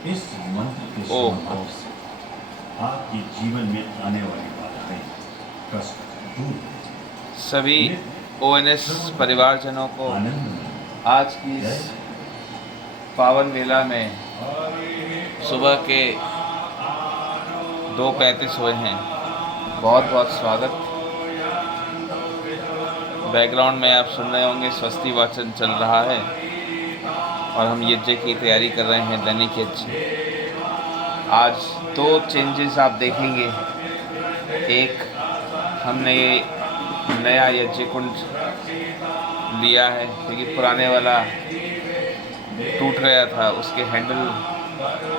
इस मंत्र के ओह समाप्ति से आपके जीवन में आने वाली बाधाएं, कष्ट दूर हो सभी जाएंगे। ONS परिवारजनों को आनंद में आज की इस पावन वेला में सुबह के 2:35 हुए हैं। बहुत बहुत स्वागत। बैकग्राउंड में आप सुन रहे होंगे स्वस्ति वाचन चल रहा है और हम यज्ञ की तैयारी कर रहे हैं, दैनिक यज्ञ। आज 2 चेंजेस आप देखेंगे। एक, हमने ये नया यज्ञ कुंड लिया है क्योंकि पुराने वाला टूट गया था। उसके हैंडल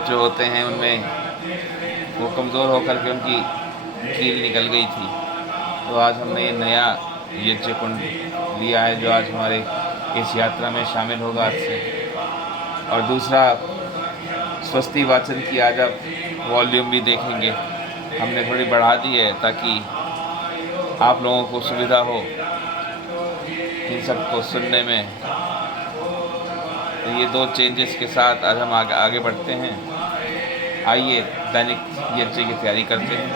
जो होते हैं उनमें वो कमज़ोर होकर के उनकी कील निकल गई थी। तो आज हमने ये नया यज्ञ कुंड लिया है जो आज हमारे इस यात्रा में शामिल होगा आज से। और दूसरा, स्वस्ति वाचन की आज आप वॉल्यूम भी देखेंगे, हमने थोड़ी बढ़ा दी है ताकि आप लोगों को सुविधा हो इन सबको सुनने में। तो ये 2 चेंजेस के साथ आज हम आगे बढ़ते हैं। आइए दैनिक यज्ञ की तैयारी करते हैं।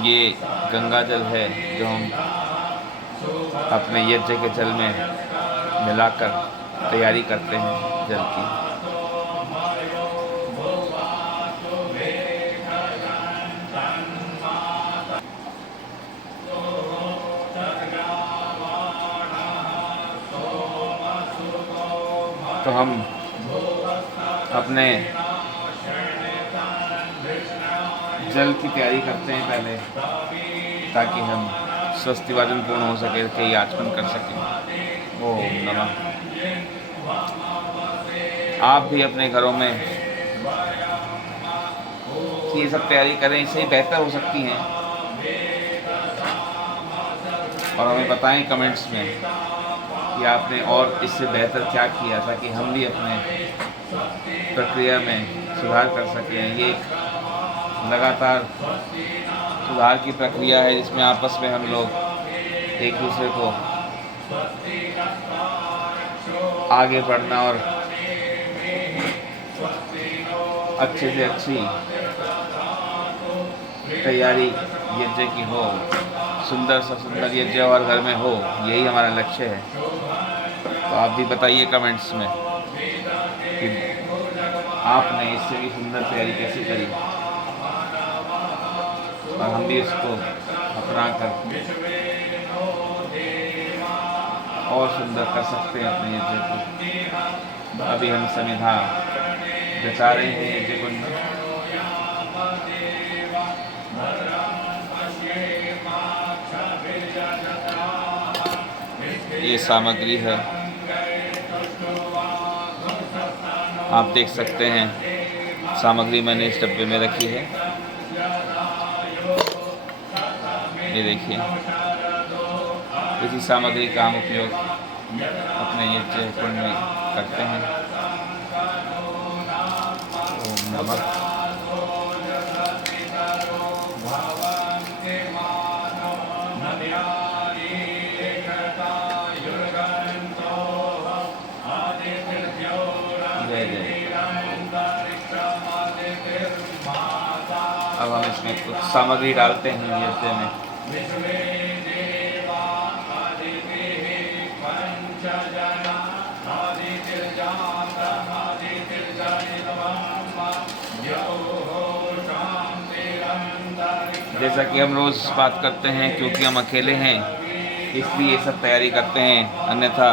ये गंगा जल है जो हम अपने यज्ञ के जल में मिलाकर तैयारी करते हैं जल की। तो हम अपने जल की तैयारी करते हैं पहले, ताकि हम स्वस्ति वाचन पूर्ण हो सके, कि आचमन कर सकें। ओम नमः। आप भी अपने घरों में ये सब तैयारी करें, इससे ही बेहतर हो सकती हैं। और हमें बताएं कमेंट्स में कि आपने और इससे बेहतर क्या किया, ताकि हम भी अपने प्रक्रिया में सुधार कर सकें। ये एक लगातार सुधार की प्रक्रिया है जिसमें आपस में हम लोग एक दूसरे को आगे बढ़ना और अच्छे से अच्छी तैयारी यज्ञ की हो, सुंदर सा सुंदर यज्ञ और घर में हो, यही हमारा लक्ष्य है। तो आप भी बताइए कमेंट्स में कि आपने इससे भी सुंदर तैयारी कैसे करी, और हम भी इसको अपना कर और सुंदर कर सकते हैं अपने यज्ञ को। अभी हम समिधा बचा रहे हैं यज्ञ कुंड में। ये सामग्री है, आप देख सकते हैं। सामग्री मैंने इस डब्बे में रखी है, ये देखिए। इसी सामग्री का हम उपयोग अपने यज्ञ कुंड में करते हैं। ओम नमः। जय जय। अब हम इसमें कुछ सामग्री डालते हैं यज्ञ में। जैसा कि हम रोज़ बात करते हैं, क्योंकि हम अकेले हैं इसलिए ये सब तैयारी करते हैं, अन्यथा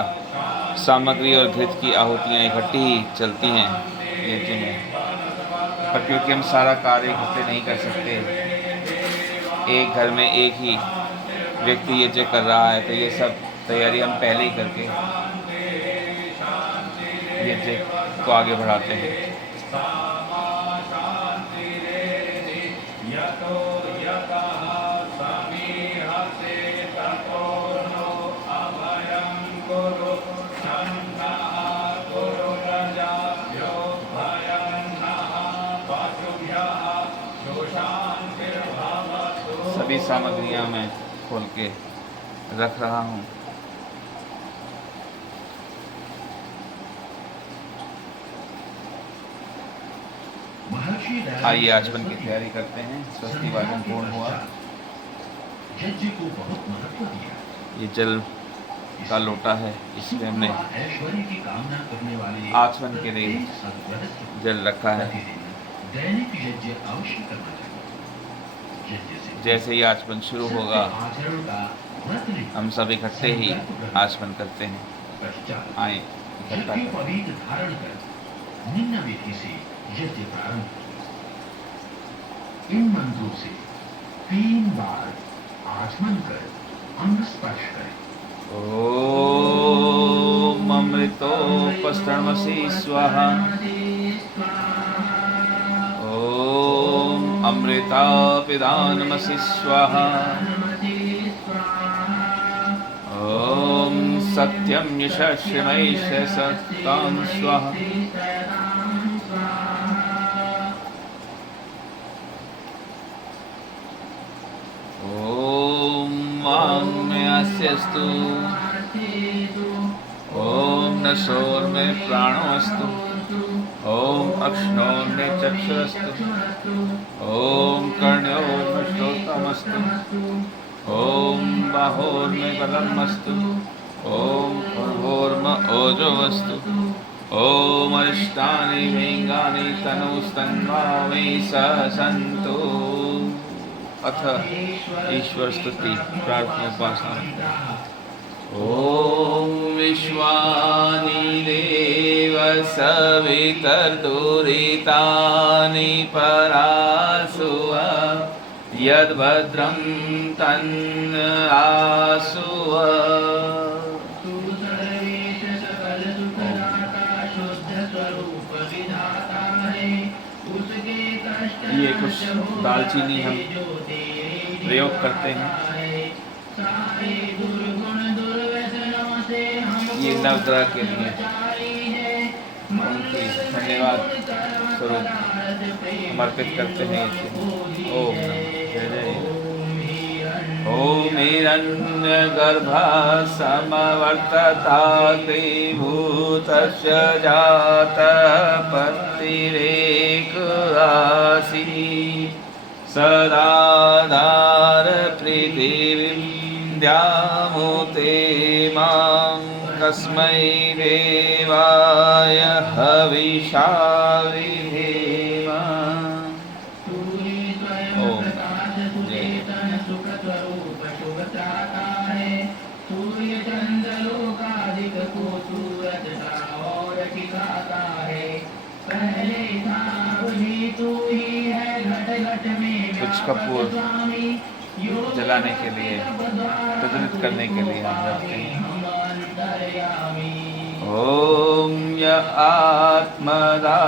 सामग्री और घृत की आहुतियाँ इकट्ठी ही चलती हैं यज्ञ में। पर क्योंकि हम सारा कार्य इकट्ठे नहीं कर सकते, एक घर में एक ही व्यक्ति यज्ञ कर रहा है, तो ये सब तैयारी हम पहले ही करके यज्ञ को आगे बढ़ाते हैं। सभी सामग्रियां मैं खोल के रख रहा हूँ। महर्षि आइए आचमन की तैयारी करते हैं। स्वस्ति वाचन पूर्ण हुआ। यज्ञ को बहुत महत्व दिया। ये जल का लोटा है, इसमें हमने ऐश्वर्य की कामना करने वाले आचमन के लिए जल रखा है। दैनिक यज्ञ अवश्य करना चाहिए। यज्ञ से जैसे ही आचमन शुरू होगा आचरण का व्रत निभाओ। हम सब इकट्ठे ही आचमन करते हैं। पश्चात आए इकट्ठा यज्ञ करते हैं। पवित्र धारण कर निम्न विधि से यज्ञ प्रारंभ करें। इन मंत्रों से 3 बार आचमन कर अंग स्पर्श करें। ओम अमृतोपस्तरणमसि स्वाहा। ओम अमृतापिदानमसि स्वाहा। ओम सत्यम यशस्विमैष सत्तां स्वाहा। ओम वाङ्मयस्यस्तु। ओम नसोर्मे प्राणोऽस्तु। ओम अक्ष्णोर्मे चक्षुरस्तु। ओम कर्ण्योर्मे श्रोत्रमस्तु। ओम बाहोर्मे बलमस्तु। ओम भूर्भुवस्सुः ओजोऽस्तु। ओम अरिष्टानि वेङ्गानि तनुस्तन्वामे सन्तु। अथ ईश्वर स्तुति प्रार्थना उपासना। ओम विश्वानि देव सवितर्दुरितानि परासुव। यद्भद्रं तन्न आसुव। ये कुछ दालचीनी हम प्रयोग करते हैं। ये नवग्रह के लिए उनकी धन्यवाद स्वरूप समर्पित करते हैं। ओम जय जय। ओम हिरण्यगर्भः समवर्तताग्निभूतस्य जातः पत्तिरेक आसीत्। सदाधार पृथिवीं द्यामुते मां कस्मै देवाय हविषा विधेम। ओम कुछ कपूर जलाने के लिए, प्रज्वलित करने के लिए हम रखते हैं। ओम य आत्मदा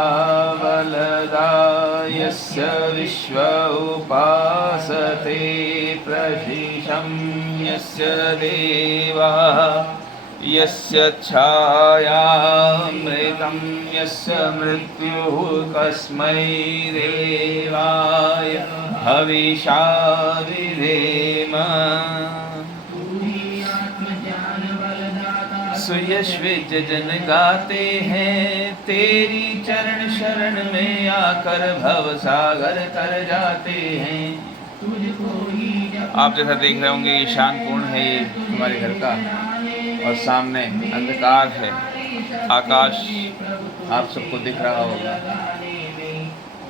बलदा यस्य विश्व उपासते प्रशिशं यस्य देवाः। यस्य छायामृतं यस्य मृत्युः कस्मै देवाय हविषा विधेम। सुयश्विज जन गाते हैं तेरी चरण शरण में आकर भव सागर तर जाते हैं। आप जैसा देख रहे होंगे ईशान कोण है ये हमारे घर का, और सामने अंधकार है। आकाश आप सबको दिख रहा होगा।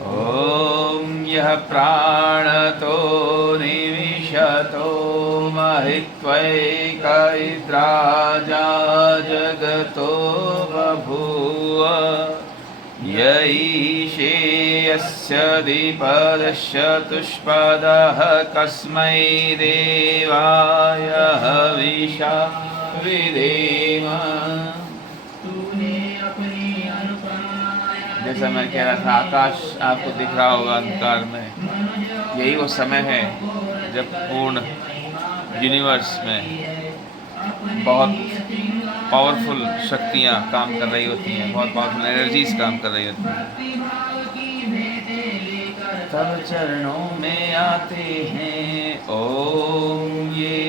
ओम यह प्राणतो निविशतो महित्वैकैद्राजा जगतो बभूव। यैषे यस्य दीपदस्य तुष्पदः कस्मै देवाय हविषा विधेम। जैसा मैं कह रहा था, आकाश आपको दिख रहा होगा अंधकार में। यही वो समय है जब पूर्ण यूनिवर्स में बहुत पावरफुल शक्तियाँ काम कर रही होती हैं, बहुत पावरफुल एनर्जीज काम कर रही होती हैं। तब चरणों में आते हैं ओम ये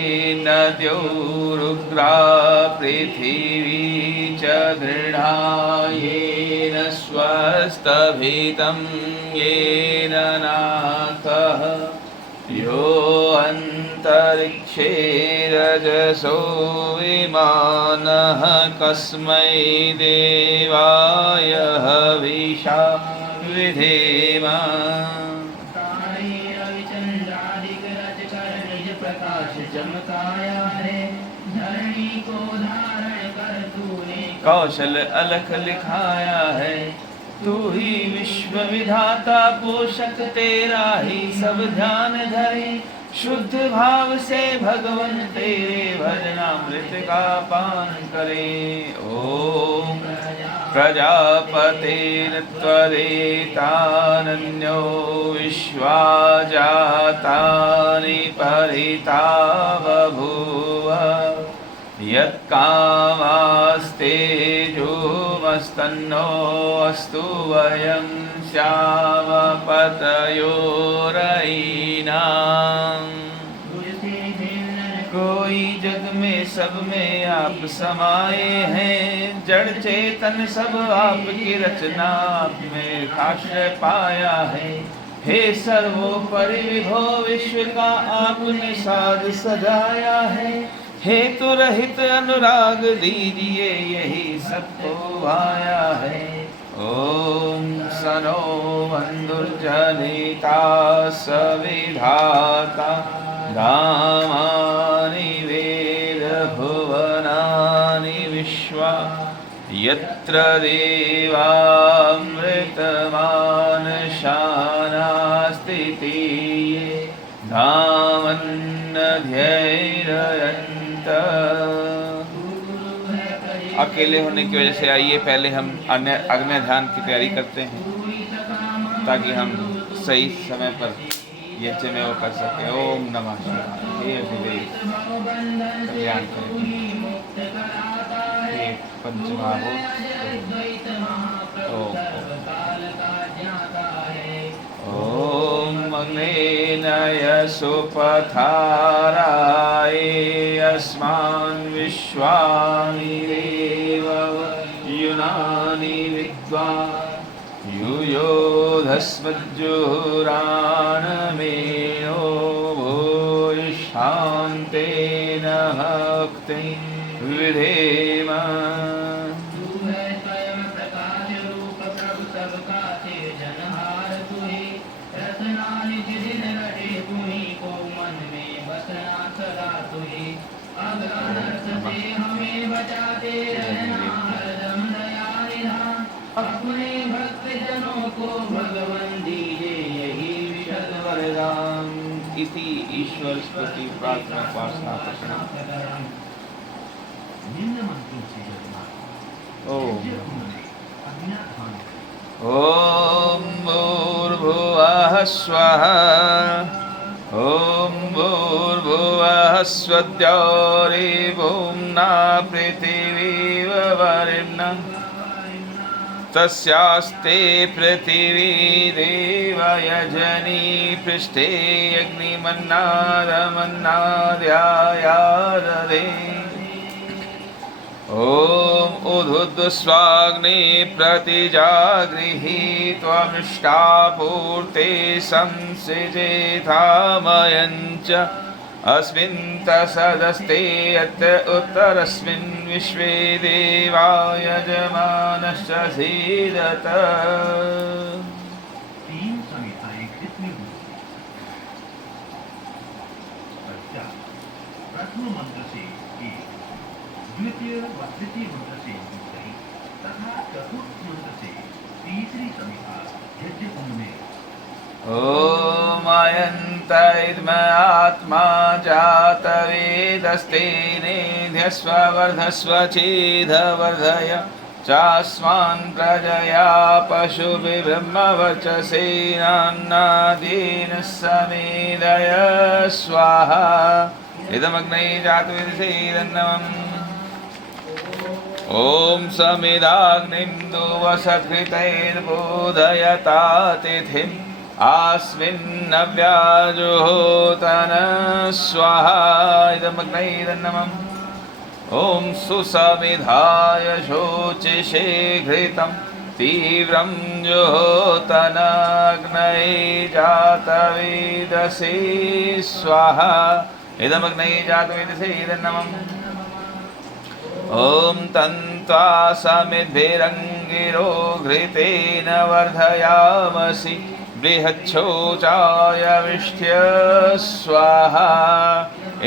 द्यौरुग्रा पृथिवी च दृढा येन स्वस्तभितं येन नाकः यो अन्तरिक्षे रजसो विमानः कस्मै देवाय हविषा विधेम। चमकाया है धरणी को धारण कर तूने कौशल अलख लिखाया है। तू ही विश्व विधाता पोषक तेरा ही सब ध्यान धरे। शुद्ध भाव से भगवन तेरे भजनामृत का पान करे। ओम प्रजापतिर्त्वरेतानन्यो विश्वा जातानि परिता बभूव यत्कामास्तेजोमस्तन्नो अस्तु वयं श्याम पतयोरयिनाम्। कोई जग में सब में आप समाये हैं। जड़ चेतन सब आपकी रचना आप में आश्रय पाया है। हे सर्वोपरि विभो विश्व का आपने साज सजाया है। हेतु रहित अनुराग दीजिए यही सबको आया है। ओम सनो बंधुर्जनिता सविधाता धामानि वेद भुवनानि विश्वा यत्र देवामृतमानशानास्ति धामन्नध्यैरयन्त। अकेले होने की वजह से आइए पहले हम अग्नि ध्यान की तैयारी करते हैं ताकि हम सही समय पर यज्ञ में वो कर सके। ओम नमः शिवाय। हे अग्निदेव कल्याण करें। हे पंचमहाभूत ओम अग्नेनय सुपथाराय अस्मान् विश्वानि देव युनानि विद्वान् युयोधस्मज्जुहुराणमेनो भूयिष्ठान्तेन भक्तिं विधेम। अपने भक्त जनों को भगवान दीजिए यही विशद वरदान। इति ईश्वर स्तुति प्रार्थना उपासना प्रणाम। निम्न मंत्रों से जपना। ओम अज्ञात ध्यान। ओम भूर्भुवः स्वः। ओम भूर्भुवः स्वद्योरिवोम्ना पृथिवीवरेण्यः तस्यास्ते पृथिवी देवयजनी पृष्ठे अग्निमन्नादमन्नाद्यायाददे। ॐ उधुद्स्वाग्नि प्रतिजागृहि त्वमिष्टापूर्ते संसृजेथामयञ्च अस्मिन् तसदस्ते अत्र उत्तरस्मिन् विश्वे देवा यजमानश्च सीदत। तीन संहिताएं कितनी हुई? प्रथम मंत्र से एक, द्वितीय व तृतीय मंत्र से दूसरी तथा चतुर्थ मंत्र से तीसरी संहिता यज्ञ कुंड में। ओम अयंत आत्मा जात वेदस्ते नेध्यस्व वर्धस्व चेद वर्धय चास्मान् प्रजया पशुभिः ब्रह्मवर्चसेनान्नादीन समेदय स्वाहा। इदमग्ने जातवेदसेदन्नमम्। ओम समिदाग्निं दुवसत्कृतैर्बोधयता तिथिं आस्मिन्नव्याजुहोतन स्वाहा इदमग्नैरन्नमम् ॐ सुसमिधाय शोचिषे घृतं तीव्रं जुहोतनाग्नये जातवेदसे स्वाहा इदमग्नये जातवेदसे इदन्नमम् ॐ तन्त्वा समिद्भिरङ्गिरो घृतेन वर्धयामसि बृहच्छोचाय विष्ट्य स्वाहा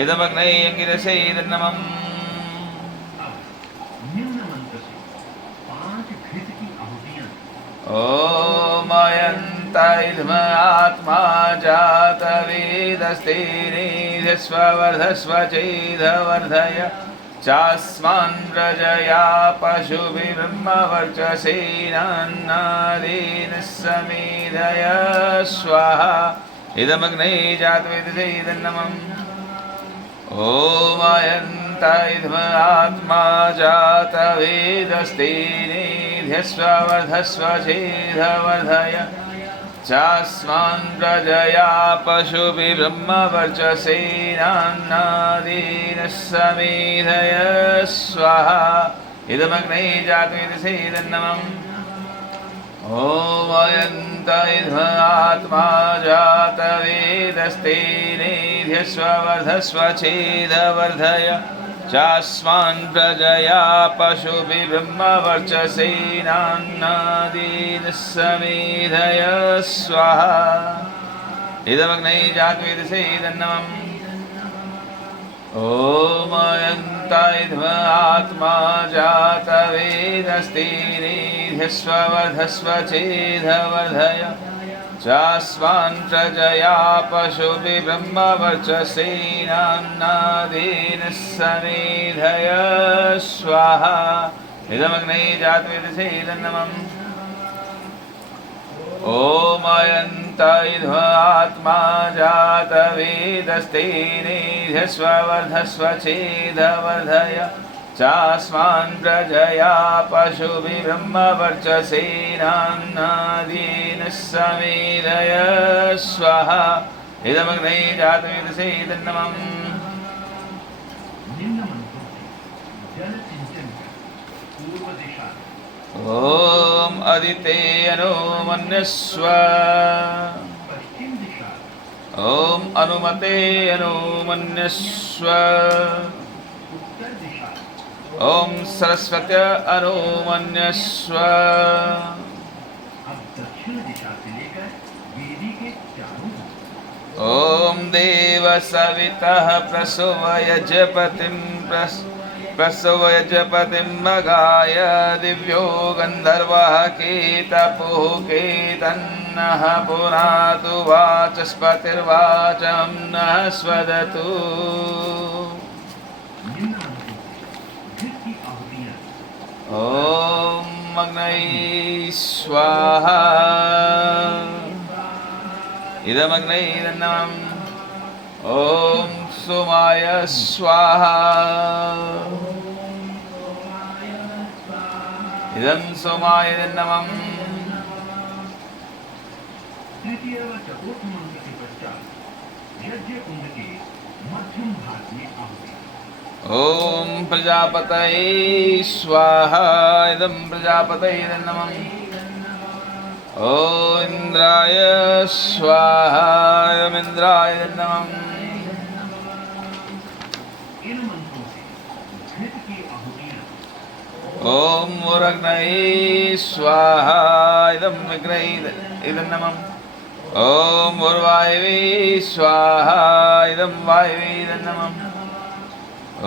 इदमग्नये अङ्गिरसे इदन्नमम् निम्न मंत्र से 5 घृत की आहुतियां ॐ अयन्त इद्म आत्मा जातवेदस्तेनेधस्व वर्धस्व चेदवर्धय चास्मान् प्रजया पशुभिर्ब्रह्मवर्चसेनान्नादेन समेधय स्वाहा इदमग्नये जातवेदसे इदन्नमम् ॐ अयन्त इद्म आत्मा जातवेदस्तेनेध्यस्व वर्धस्व चेदवर्धय चास्मान् प्रजया पशुभिर्ब्रह्मवर्चसेनान्नादेन समेधय स्वाहा इदमग्नये जातवेदसे इदन्नमम् ॐ अयन्त इद्म आत्मा जातवेदस्तेनेध्यस्व वर्धस्व चेदवर्धय चास्मान् प्रजया पशुभिर्ब्रह्मवर्चसेनान्नादेन समेधय स्वाहा इदमग्नये जातवेदसे इदन्नमम् ॐ अयन्त इद्म आत्मा जातवेदस्तेनेध्यस्व वर्धस्व चेदवर्धय चास्मान् प्रजया पशुभिर्ब्रह्मवर्चसेनान्नादेन समेधय स्वाहा इदमग्नये जातवेदसे इदन्नमम् ॐ अयन्त इद्म आत्मा जातवेदस्तेनेध्यस्व वर्धस्व चेदवर्धय चास्मान् प्रजया पशुभिर्ब्रह्मवर्चसेनान्नादेन समेधय स्वाहा इदमग्नये जातवेदसे इदन्नमम् निम्न मंत्रों से जल सिंचन कर पूर्व दिशा ॐ अदितेयनो मन्यस्व पश्चिम दिशा ॐ अनुमते अनो मन्यस्व उत्तर दिशा ॐ सरस्वत्य अनो मन्यस्व अब दक्षिण दिशा से लेकर वेदी के चारों ओर ॐ देवसवितः प्रसवयजपतिं प्रसवयजपतिं मगाय दिव्यो गन्धर्वः केतपुः केतन्नः पुनातु वाचस्पतिर्वाचं नः स्वदतु निम्न मंत्रों से घृत की आहुतियां ॐ अग्नये स्वाहा इदमग्नये इदन्नमम् ॐ सोमाय स्वाहा इदं सोमाय इदन्नमम् तृतीय व चतुर्थ मंत्र के पश्चात यज्ञ कुंड के मध्यम भाग में आहुति ॐ प्रजापतये स्वाहा इदं प्रजापतये इदन्नमम् ॐ इन्द्राय स्वाहा इदमिन्द्राय इदन्नमम् इन मंत्रों से घृत की आहुतियां ॐ मूरग्नये स्वाहा इदं विग्नये इदन्नमम् ॐ उर्वायवे स्वाहा इदं वायवे इदन्नमम्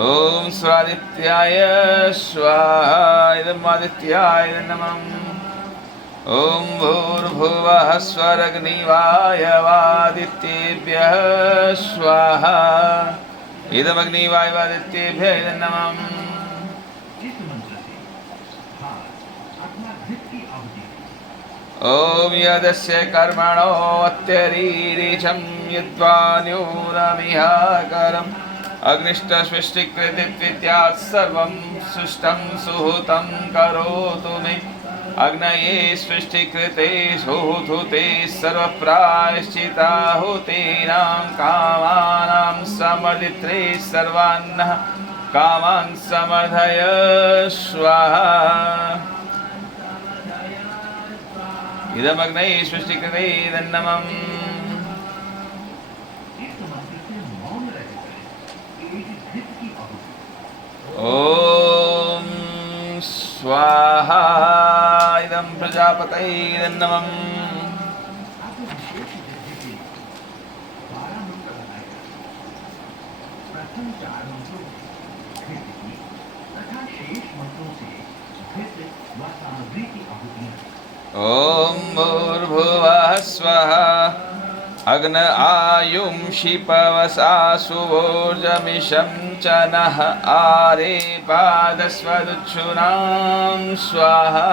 ॐ स्वादित्याय स्वाहा इदम् आदित्याय इदन्नमम् ॐ भूर्भुवः स्वरग्निवायवादित्येभ्यः स्वाहा इदमग्निवायवादित्येभ्यः इदन्नमम् इस मंत्र से भात अथवा घृत की आहुति ॐ यदस्य कर्मणो अत्यरीरिचं यद्वान्यूनमिहाकरम् अग्निष्टसृष्टिकृतित्विद्यात् सर्वं सृष्टं सुहृतं करोतु मे अग्नये सृष्टिकृते सोऽधुते सर्वप्रायश्चिताहुतीनां कामानां समर्दित्रे सर्वान्नः कामान् समर्धय स्वाहा। इदमग्नये सृष्टिकृते दन्नमम्। इस मंत्र से मौन रहकर एक घृत की आहुति ॐ स्वाहा। इदं प्रजापतये नमः। आप विशेष यज्ञ के 12 मंत्र बनाए गए। प्रथम 4 मंत्रों से घृत की तथा शेष मंत्रों से घृत व सामग्री की आहुतियां ॐ भूर्भुवः स्वः अग्न आयुंषि पवसा सुवोर्जमिषं च नः आरे पादस्वदुच्छूनां स्वाहा।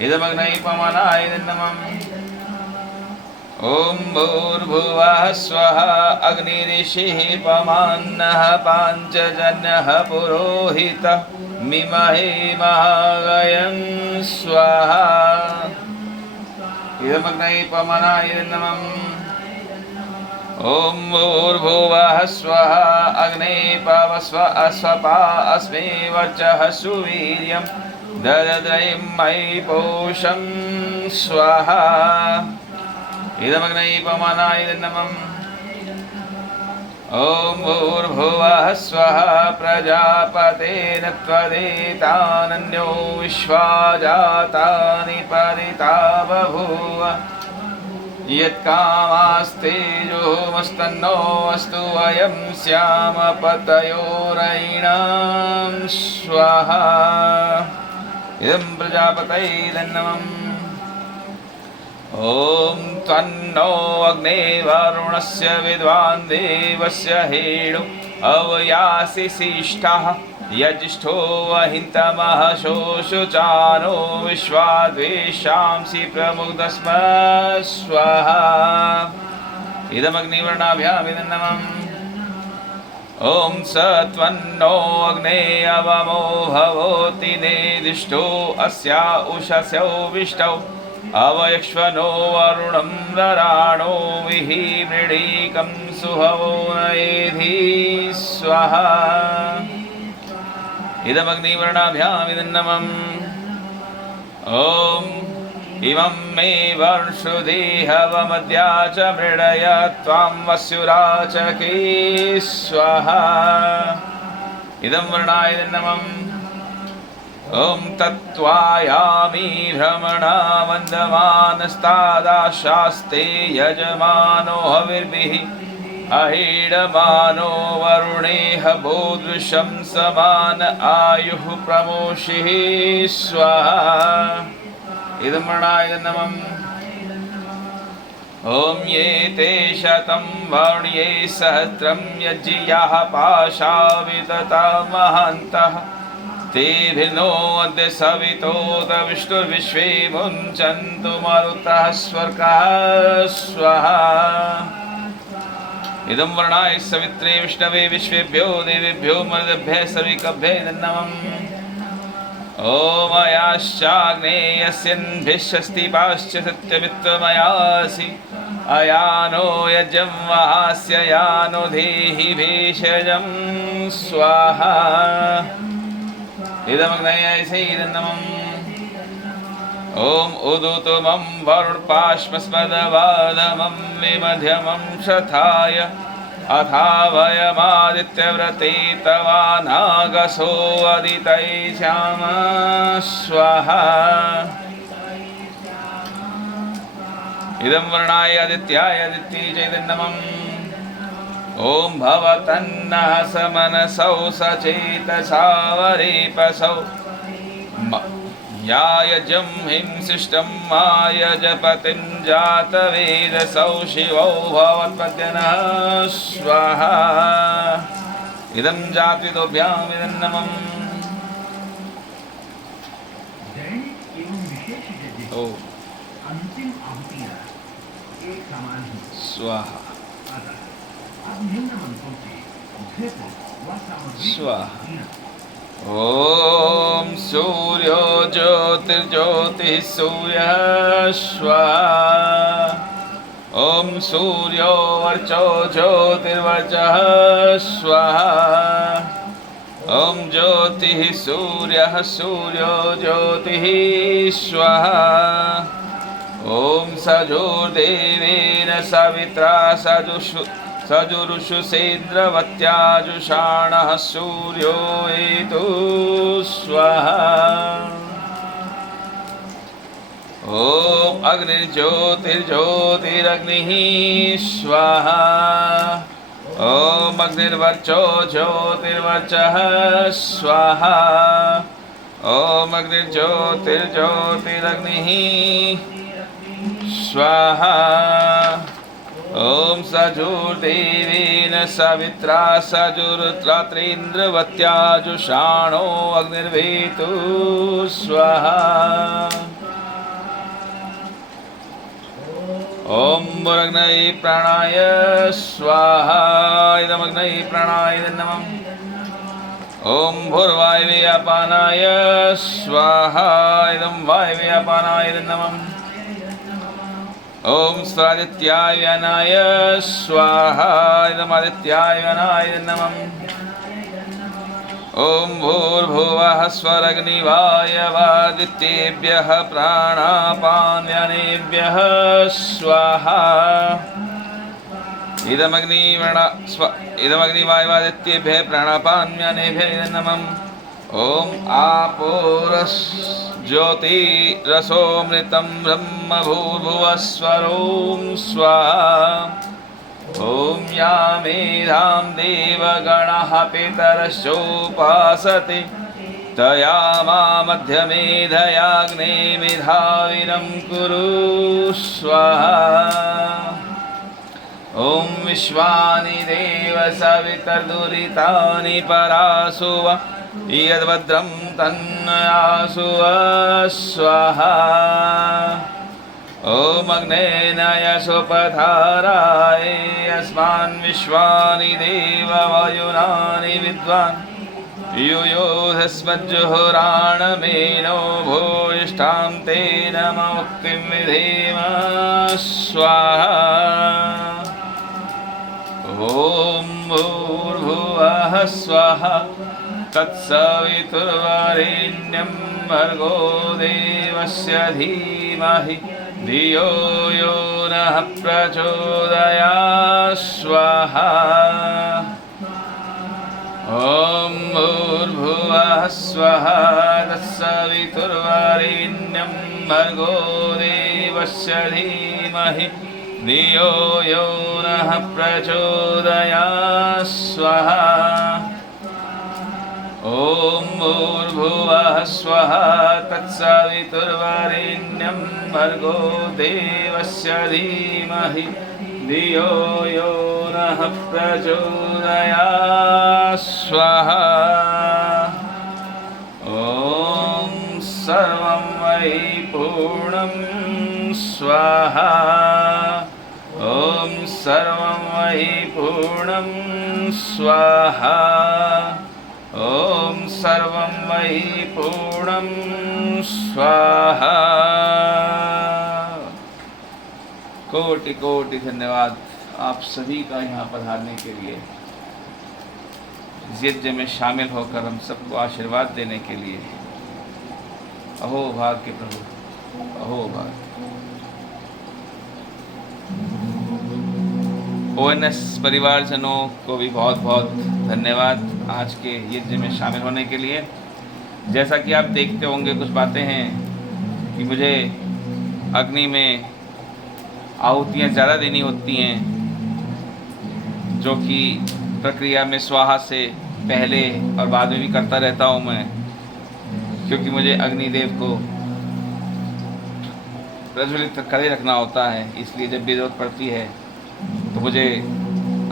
इदमग्नये पवनाय नमः। ॐ भूर्भुवः स्वः अग्निरिषिः पमान्नः पाञ्चजन्यः पुरोहितः मिमहे महागयं स्वाहा। इदमग्नये पवनाय नमः। ॐ भूर्भुवः स्वः अग्ने पवस्व अस्वपा अस्मे वर्चः सुवीर्यं ददद्रयं मयि पोषं स्वाहा। इदमग्नये पवनाय नमः। ॐ भूर्भुवः स्वः प्रजापतेन त्वदेतानन्यो विश्वा जातानि परिता बभूव यत्कामास्तेजोमस्तन्नो अस्तु वयं स्याम पतयोरयिणां स्वाहा। इदं प्रजापतये नमः। ॐ त्वन्नो अग्ने वरुणस्य विद्वान् देवस्य हेडो अवयासि शिष्टः यज्ष्ठो वहिन्तमः शोषुचानो विश्वाद्वेषांसि प्रमुग्धस्म स्वाहा। इदमग्निवर्णाभ्यामिदं नमः। ॐ स त्वन्नो अग्ने अवमो भवोति नेदिष्टो अस्या उषस्यो विष्टौ अवयक्ष्वनो वरुणं दराणो विहि मृळीकं सुहवो नयेधि स्वाहा। इदमग्निवर्णाभ्यामिदं नमः। ॐ इमं मे वर्षुदेहवमद्या च मृडय त्वां वस्युराचके स्वाहा। इदं वर्णाय नमः। ॐ तत्त्वायामि भ्रमणा वन्दमानस्तादाशास्ते यजमानो हविर्भिः अहीडमानो वरुणेह बोदृशं समान आयुः प्रमोषिः स्वाहा। इदं वर्णाय नमः। ॐ ये ते शतं वर्ण्ये सहस्रं यज्ञियाः पाशा विदता महान्तः तेभिर्नो अद्य सवितोत विष्णुर्विश्वे मुञ्चन्तु मरुतः स्वर्गः स्वाहा। इदं वर्णाय सवित्रे विष्णवे विश्वेभ्यो देवेभ्यो मरुदेभ्यः सर्विकेभ्यः नमः। ॐ अयाश्चाग्नेयस्यन्भिश्चस्तिपाश्च सत्यवित्वमयासि अयानो यज्ञं वहास्य यानो देहि भेषजं स्वाहा। इदमग्नये नमः। ॐ उदुतुमं वरुणपाश्मस्मदवादमं विमध्यमं शथाय अथावयमादित्यव्रते तवानागसो अदितये श्याम स्वाहा। इदं वर्णाय आदित्याय आदित्ये नमः। ॐ भवतन्नः समनसौ सचेतसा वरेपसौ यायजं हिंसिष्टं मायजपतिं जातवेदसौ शिवौ भवत्पद्यनः स्वाहा। इदं जात्वितोभ्यामिदं नमः। दैनिक एवं विशेष यज्ञ ओ अंतिम आहुतियां एक समान ही स्वाहा अतः अब निम्न मंत्रों से घृत व सामग्री की स्वाहा। आहुतियां ॐ सूर्यो ज्योतिर्ज्योतिः सूर्यः स्वाहा। ॐ सूर्यो वर्चो ज्योतिर्वर्चः स्वाहा। ॐ ज्योतिः सूर्यः सूर्यो ज्योतिः स्वाहा। ॐ सजोर्देवेन सवित्रा सजुरुषुसेन्द्रवत्याजुषाणः सूर्यो एतु स्वाहा। ॐ अग्निर्ज्योतिर्ज्योतिरग्निः स्वाहा। ॐ अग्निर्वर्चो ज्योतिर्वर्चः स्वाहा। ॐ अग्निर्ज्योतिर्ज्योतिरग्निः स्वाहा। ॐ सजुर्देवेन सवित्रा सजुर्रात्रेन्द्रवत्याजुषाणो अग्निर्वेतु स्वाहा। ॐ भुरग्नये प्राणाय स्वाहा। इदमग्नये प्राणाय नमः। ॐ भूर्वायवे अपानाय स्वाहा। इदं वायवे अपानाय नमः। ॐ स्वादित्यायनाय स्वाहा। इदमादित्यायनाय नमः। ॐ भूर्भुवः स्वरग्निवायवादित्येभ्यः प्राणापान्यनेभ्यः स्वाहा। इदमग्निवायवादित्येभ्यः प्राणापान्यनेभ्यः नमः। ॐ आपोरस्ज्योतिरसोऽमृतं ब्रह्म भूर्भुवस्वरों स्वाहा। ॐ या मेधां देवगणः पितरश्चोपासते तया मामध्यमेधयाग्ने मेधाविनं कुरु स्वाहा। ॐ विश्वानि देव सवितर्दुरितानि परासु वा यद्भद्रं तन्नयासु स्वाहा। ॐ अग्नेनाय सोपधाराय अस्मान् विश्वानि देव वायुनानि विद्वान् युयोधस्मज्जुहोराणमेनो भूयिष्ठां तेन मुक्तिं विधेम स्वाहा। ॐ भूर्भुवः स्वः तत्सवितुर्वरेण्यं भर्गो देवस्य धीमहि धियो यो नः प्रचोदयात् स्वाहा। ॐ भूर्भुवः स्वः तत्सवितुर्वरेण्यं भर्गो देवस्य धीमहि धियो यो नः प्रचोदयात् स्वाहा। ॐ भूर्भुवः स्वः तत्सवितुर्वरेण्यं भर्गो देवस्य धीमहि धियो यो नः प्रचोदयात् स्वाहा। ॐ सर्वं वै पूर्णं स्वाहा। ॐ सर्वं वै पूर्णं स्वाहा। ॐ सर्वं वै पूर्णं स्वाहा। कोटि कोटि धन्यवाद आप सभी का यहाँ पधारने के लिए, यज्ञ में शामिल होकर हम सबको आशीर्वाद देने के लिए। अहो भाग्य प्रभु, अहो भाग्य। ONS परिवारजनों को भी बहुत बहुत धन्यवाद आज के यज्ञ में शामिल होने के लिए। जैसा कि आप देखते होंगे कुछ बातें हैं कि मुझे अग्नि में आहुतियाँ ज़्यादा देनी होती हैं, जो कि प्रक्रिया में स्वाहा से पहले और बाद में भी करता रहता हूँ मैं, क्योंकि मुझे अग्निदेव को प्रज्वलित करे रखना होता है। इसलिए जब भी ज़रूरत पड़ती है तो मुझे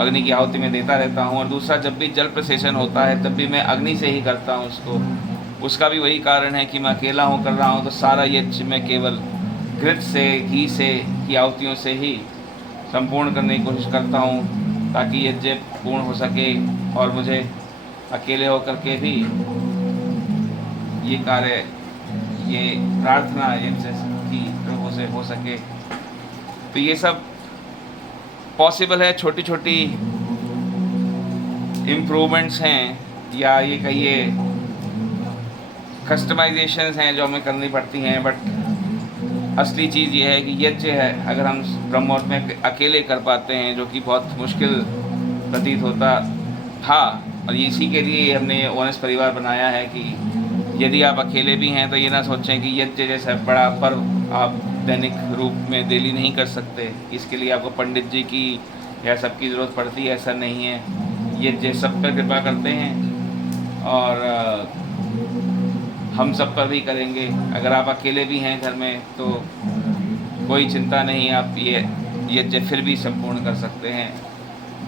अग्नि की आहुति में देता रहता हूँ। और दूसरा, जब भी जल प्रसेचन होता है तब भी मैं अग्नि से ही करता हूँ उसको। उसका भी वही कारण है कि मैं अकेला हूँ, कर रहा हूँ, तो सारा यज्ञ मैं केवल घृत से, घी से की आहुतियों से ही संपूर्ण करने की कोशिश करता हूँ, ताकि यज्ञ पूर्ण हो सके और मुझे अकेले होकर के भी ये कार्य, ये प्रार्थना जिनसे की प्रभु से हो सके। तो ये सब पॉसिबल है, छोटी छोटी इम्प्रूवमेंट्स हैं, या ये कहिए कस्टमाइजेशंस हैं जो हमें करनी पड़ती हैं। बट असली चीज़ ये है कि यज्ञ है, अगर हम ब्रह्मोत्सव में अकेले कर पाते हैं, जो कि बहुत मुश्किल प्रतीत होता था, और इसी के लिए हमने ओनेस परिवार बनाया है कि यदि आप अकेले भी हैं तो ये ना सोचें कि यज्ञ जैसा बड़ा पर्व आप दैनिक रूप में डेली नहीं कर सकते, इसके लिए आपको पंडित जी की या सबकी ज़रूरत पड़ती है। ऐसा नहीं है, यज्ञ सब पर कृपा करते हैं और हम सब पर भी करेंगे। अगर आप अकेले भी हैं घर में तो कोई चिंता नहीं, आप ये यज्ञ फिर भी संपूर्ण कर सकते हैं।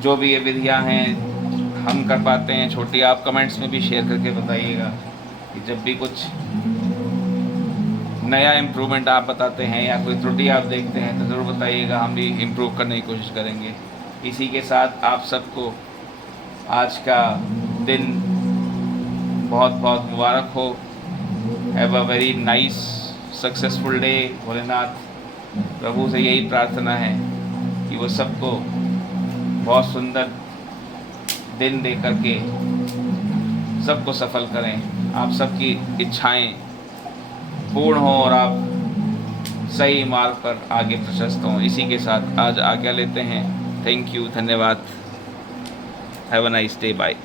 जो भी ये विधियाँ हैं हम कर पाते हैं छोटी, आप कमेंट्स में भी शेयर करके बताइएगा कि जब भी कुछ नया इम्प्रूवमेंट आप बताते हैं या कोई त्रुटि आप देखते हैं तो ज़रूर बताइएगा, हम भी इम्प्रूव करने की कोशिश करेंगे। इसी के साथ आप सबको आज का दिन बहुत बहुत मुबारक हो। Have a very nice successful day. Bholenath प्रभु से यही प्रार्थना है कि वो सबको बहुत सुंदर दिन दे करके सबको सफल करें, आप सबकी इच्छाएं पूर्ण हो और आप सही मार्ग पर आगे प्रशस्त हों। इसी के साथ आज आज्ञा लेते हैं। थैंक यू, धन्यवाद। Have a nice day, bye.